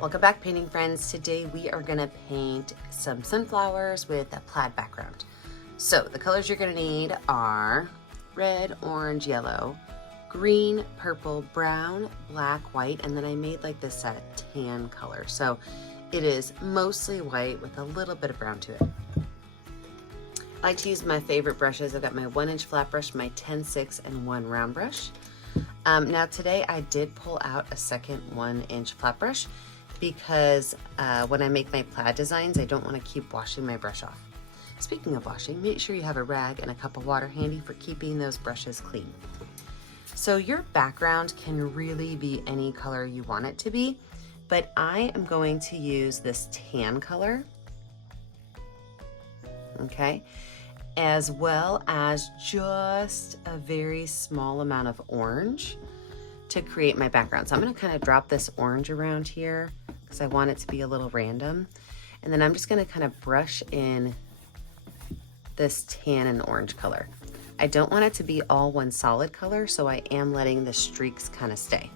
Welcome back, painting friends. Today we are going to paint some sunflowers with a plaid background. So the colors you're going to need are red, orange, yellow, green, purple, brown, black, white, and then I made like this tan color. So it is mostly white with a little bit of brown to it. I like to use my favorite brushes. I've got my 1-inch flat brush, my 10-6, and 1 round brush. Now today I did pull out a second 1-inch flat brush because when I make my plaid designs, I don't want to keep washing my brush off. Speaking of washing, make sure you have a rag and a cup of water handy for keeping those brushes clean. So your background can really be any color you want it to be, but I am going to use this tan color, okay, as well as just a very small amount of orange to create my background. So I'm going to kind of drop this orange around here because I want it to be a little random. And then I'm just going to kind of brush in this tan and orange color. I don't want it to be all one solid color, so I am letting the streaks kind of stay.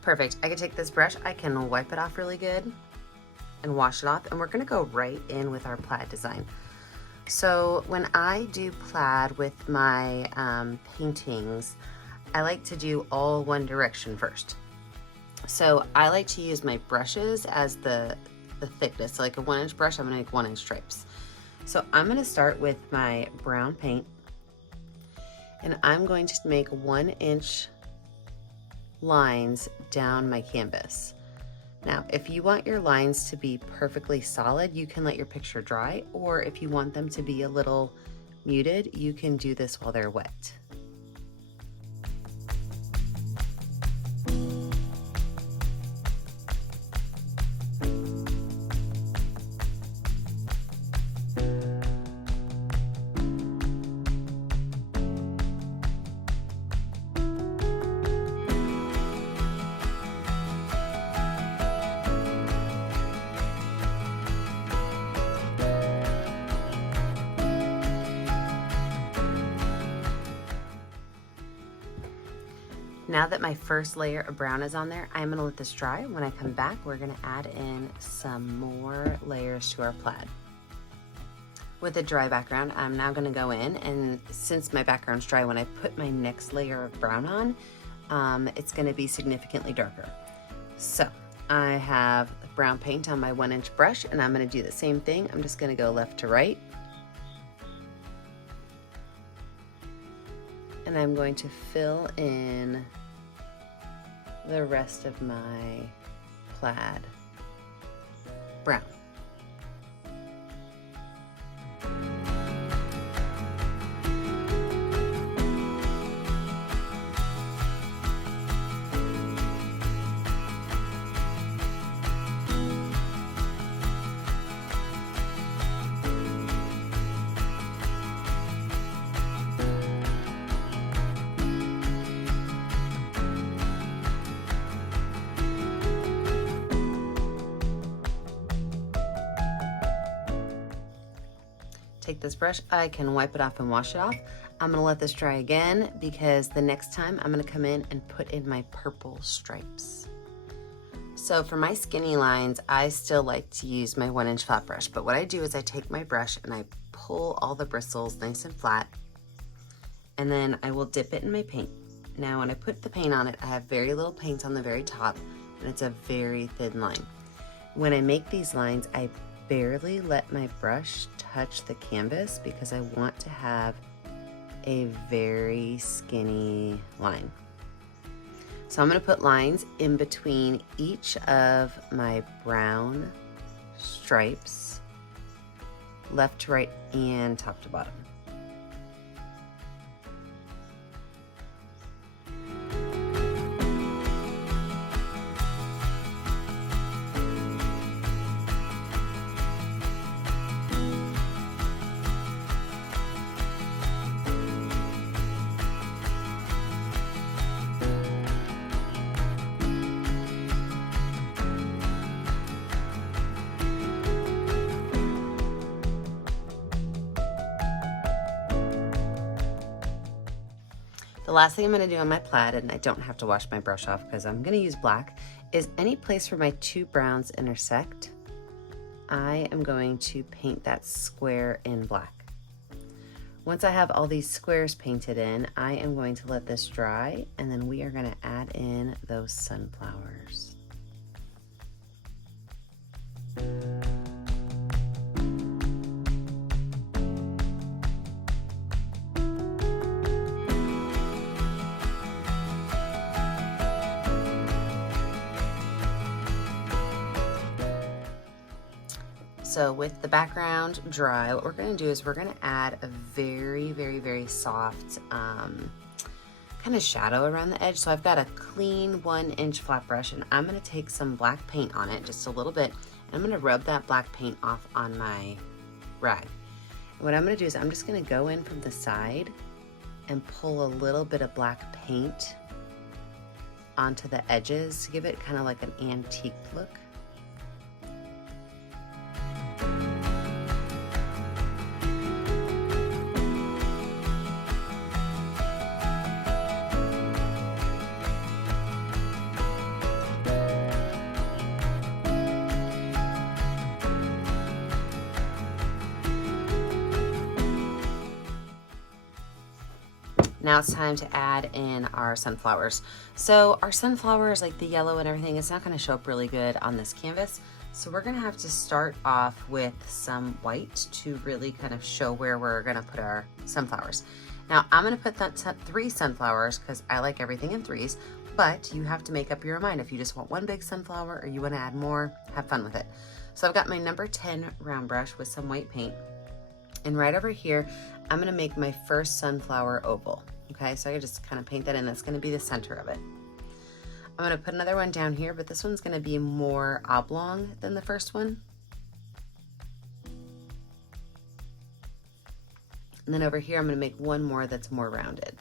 Perfect. I can take this brush, I can wipe it off really good and wash it off, and we're gonna go right in with our plaid design. So when I do plaid with my paintings, I like to do all one direction first. So I like to use my brushes as the thickness. So like a 1-inch brush, I'm gonna make 1-inch stripes. So I'm gonna start with my brown paint, and I'm going to make 1-inch lines down my canvas. Now, if you want your lines to be perfectly solid, you can let your picture dry, or if you want them to be a little muted, you can do this while they're wet. Now that my first layer of brown is on there, I'm gonna let this dry. When I come back, we're gonna add in some more layers to our plaid. With a dry background, I'm now gonna go in, and since my background's dry, when I put my next layer of brown on, it's gonna be significantly darker. So I have brown paint on my 1-inch brush, and I'm gonna do the same thing. I'm just gonna go left to right. And I'm going to fill in the rest of my plaid brown. Take this brush, I can wipe it off and wash it off. I'm gonna let this dry again because the next time I'm gonna come in and put in my purple stripes. So for my skinny lines, I still like to use my 1-inch flat brush, but what I do is I take my brush and I pull all the bristles nice and flat, and then I will dip it in my paint. Now when I put the paint on it, I have very little paint on the very top, and it's a very thin line. When I make these lines, I barely let my brush touch the canvas because I want to have a very skinny line. So I'm going to put lines in between each of my brown stripes, left to right and top to bottom. The last thing I'm gonna do on my plaid, and I don't have to wash my brush off because I'm gonna use black, is any place where my two browns intersect, I am going to paint that square in black. Once I have all these squares painted in, I am going to let this dry, and then we are gonna add in those sunflowers. So with the background dry, what we're gonna do is we're gonna add a very, very, very soft kind of shadow around the edge. So I've got a clean 1-inch flat brush, and I'm gonna take some black paint on it, just a little bit, and I'm gonna rub that black paint off on my rag. And what I'm gonna do is I'm just gonna go in from the side and pull a little bit of black paint onto the edges to give it kind of like an antique look. Now it's time to add in our sunflowers. So our sunflowers, like the yellow and everything, it's not gonna show up really good on this canvas. So we're gonna have to start off with some white to really kind of show where we're gonna put our sunflowers. Now I'm gonna put 3 sunflowers because I like everything in 3s, but you have to make up your mind if you just want one big sunflower or you wanna add more, have fun with it. So I've got my number 10 round brush with some white paint. And right over here, I'm gonna make my first sunflower oval. Okay, so I just kind of paint that in. That's gonna be the center of it. I'm gonna put another one down here, but this one's gonna be more oblong than the first one. And then over here, I'm gonna make one more that's more rounded.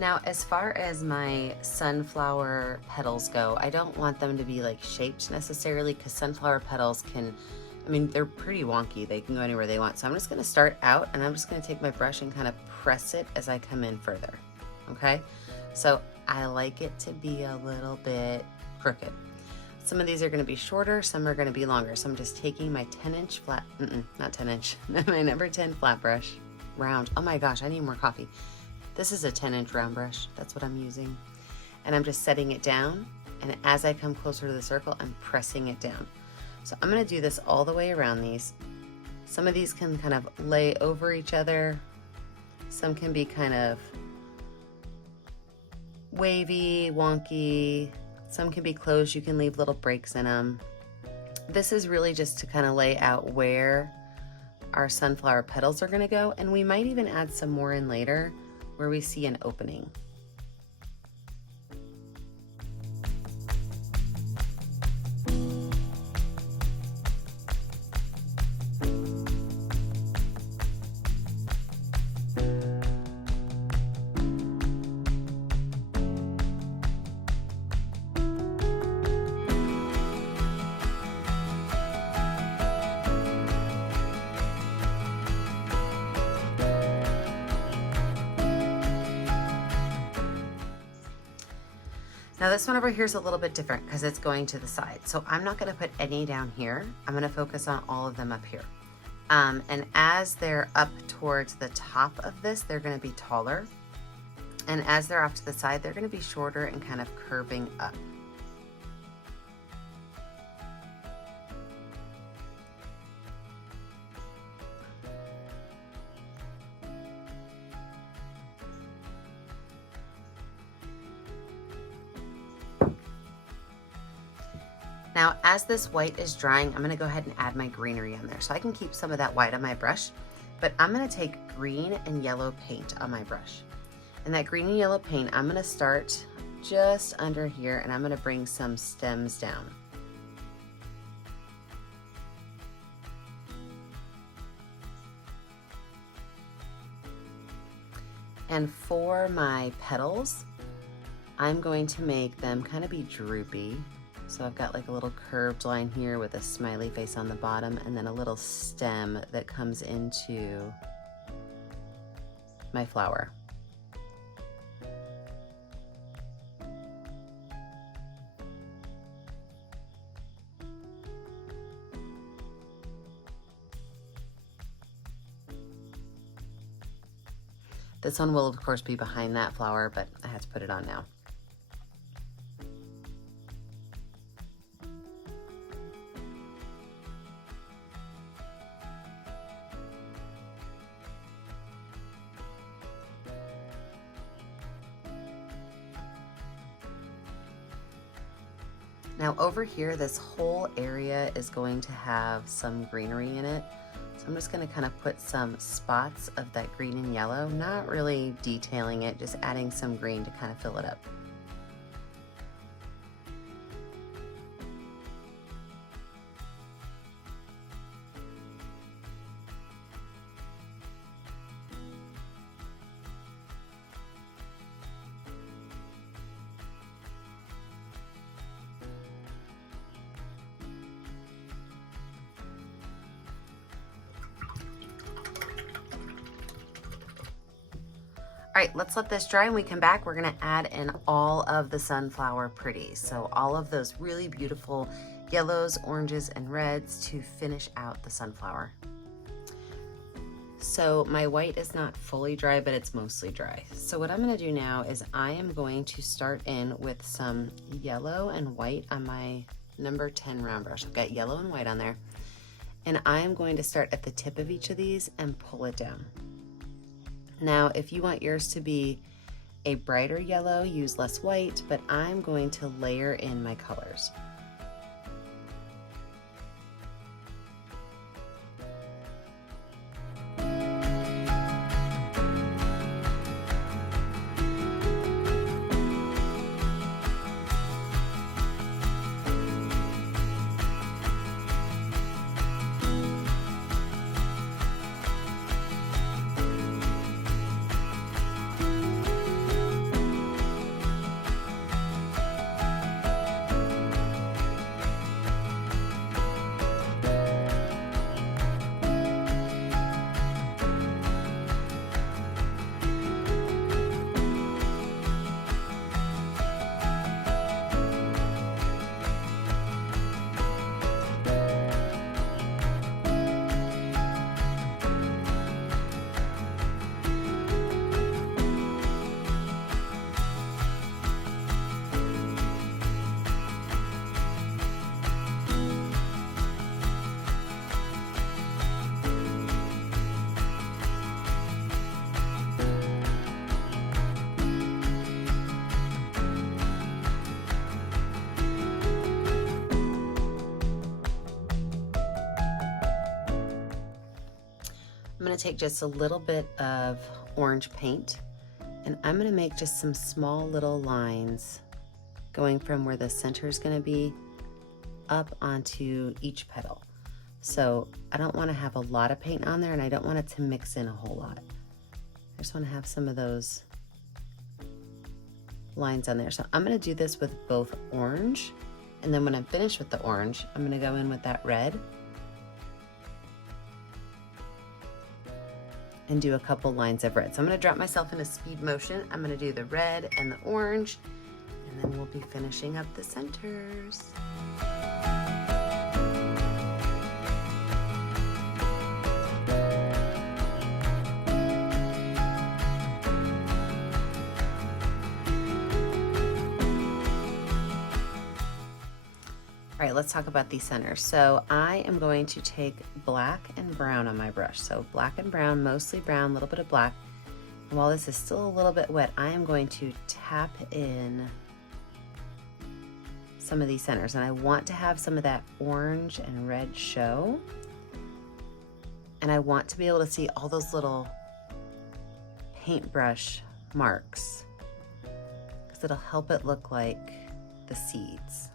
Now, as far as my sunflower petals go, I don't want them to be like shaped necessarily, because sunflower petals can, I mean, they're pretty wonky. They can go anywhere they want. So I'm just gonna start out, and I'm just gonna take my brush and kind of press it as I come in further, okay? So I like it to be a little bit crooked. Some of these are gonna be shorter, some are gonna be longer. So I'm just taking my 10-inch flat, not 10-inch, my number 10 flat brush, round. Oh my gosh, I need more coffee. This is a 10-inch round brush. That's what I'm using. And I'm just setting it down. And as I come closer to the circle, I'm pressing it down. So I'm gonna do this all the way around these. Some of these can kind of lay over each other. Some can be kind of wavy, wonky. Some can be closed. You can leave little breaks in them. This is really just to kind of lay out where our sunflower petals are gonna go. And we might even add some more in later, where we see an opening. Now this one over here is a little bit different because it's going to the side. So I'm not gonna put any down here. I'm gonna focus on all of them up here. And as they're up towards the top of this, they're gonna be taller. And as they're off to the side, they're gonna be shorter and kind of curving up. Now, as this white is drying, I'm gonna go ahead and add my greenery on there. So I can keep some of that white on my brush, but I'm gonna take green and yellow paint on my brush. And that green and yellow paint, I'm gonna start just under here, and I'm gonna bring some stems down. And for my petals, I'm going to make them kind of be droopy. So I've got like a little curved line here with a smiley face on the bottom, and then a little stem that comes into my flower. This one will of course be behind that flower, but I had to put it on now. Now over here, this whole area is going to have some greenery in it. So I'm just gonna kind of put some spots of that green and yellow, not really detailing it, just adding some green to kind of fill it up. All right, let's let this dry. When we come back, we're gonna add in all of the sunflower pretties. So all of those really beautiful yellows, oranges, and reds to finish out the sunflower. So my white is not fully dry, but it's mostly dry. So what I'm gonna do now is I am going to start in with some yellow and white on my number 10 round brush. I've got yellow and white on there. And I am going to start at the tip of each of these and pull it down. Now, if you want yours to be a brighter yellow, use less white, but I'm going to layer in my colors. I'm gonna take just a little bit of orange paint, and I'm gonna make just some small little lines going from where the center is gonna be up onto each petal. So I don't wanna have a lot of paint on there, and I don't want it to mix in a whole lot. I just wanna have some of those lines on there. So I'm gonna do this with both orange, and then when I'm finished with the orange, I'm gonna go in with that red and do a couple lines of red. So I'm gonna drop myself in a speed motion. I'm gonna do the red and the orange, and then we'll be finishing up the centers. All right, let's talk about these centers. So I am going to take black and brown on my brush. So black and brown, mostly brown, a little bit of black. And while this is still a little bit wet, I am going to tap in some of these centers. And I want to have some of that orange and red show. And I want to be able to see all those little paintbrush marks, because it'll help it look like the seeds.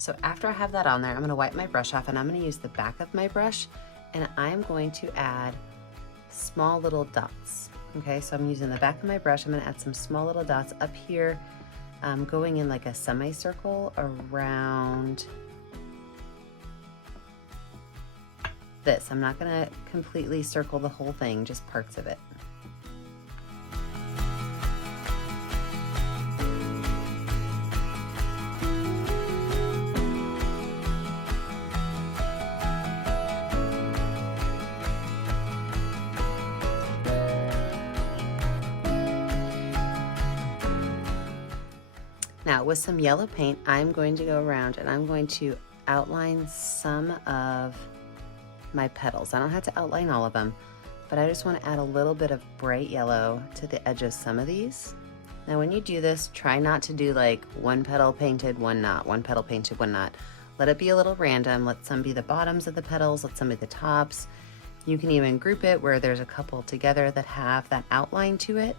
So after I have that on there, I'm gonna wipe my brush off and I'm gonna use the back of my brush and I'm going to add small little dots. Okay, so I'm using the back of my brush. I'm gonna add some small little dots up here, going in like a semicircle around this. I'm not gonna completely circle the whole thing, just parts of it. Now with some yellow paint, I'm going to go around and I'm going to outline some of my petals. I don't have to outline all of them, but I just want to add a little bit of bright yellow to the edge of some of these. Now when you do this, try not to do like one petal painted, one not, one petal painted, one not. Let it be a little random. Let some be the bottoms of the petals, let some be the tops. You can even group it where there's a couple together that have that outline to it.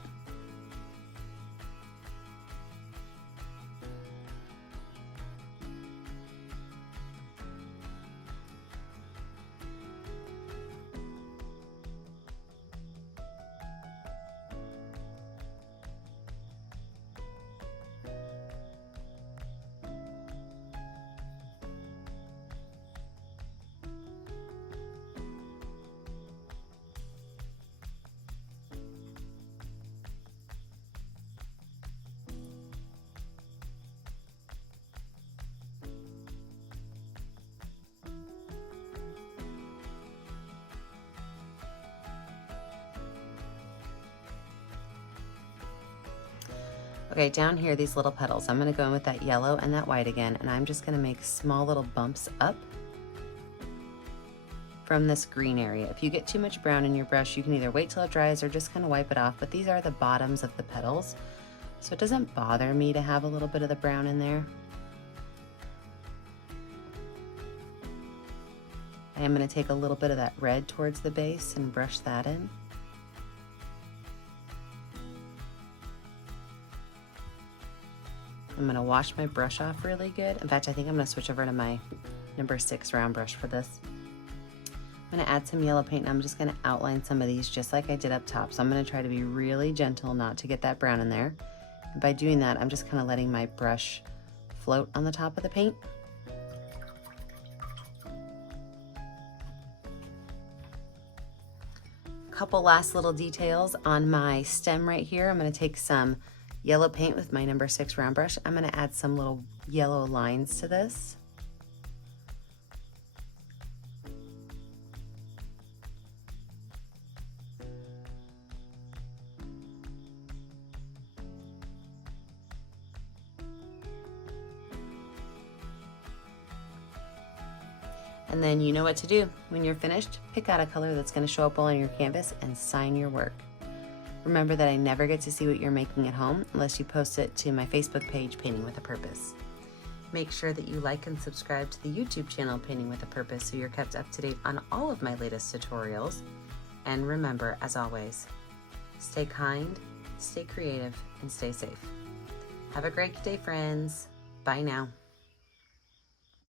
Okay, down here, these little petals, I'm gonna go in with that yellow and that white again, and I'm just gonna make small little bumps up from this green area. If you get too much brown in your brush, you can either wait till it dries or just kind of wipe it off, but these are the bottoms of the petals, so it doesn't bother me to have a little bit of the brown in there. I am gonna take a little bit of that red towards the base and brush that in. I'm gonna wash my brush off really good. In fact, I think I'm gonna switch over to my number 6 round brush for this. I'm gonna add some yellow paint and I'm just gonna outline some of these just like I did up top. So I'm gonna try to be really gentle not to get that brown in there. And by doing that, I'm just kind of letting my brush float on the top of the paint. Couple last little details on my stem right here. I'm gonna take some yellow paint with my number 6 round brush. I'm gonna add some little yellow lines to this. And then you know what to do. When you're finished, pick out a color that's gonna show up well on your canvas and sign your work. Remember that I never get to see what you're making at home unless you post it to my Facebook page, Painting with a Purpose. Make sure that you like and subscribe to the YouTube channel, Painting with a Purpose, so you're kept up to date on all of my latest tutorials. And remember, as always, stay kind, stay creative, and stay safe. Have a great day, friends. Bye now.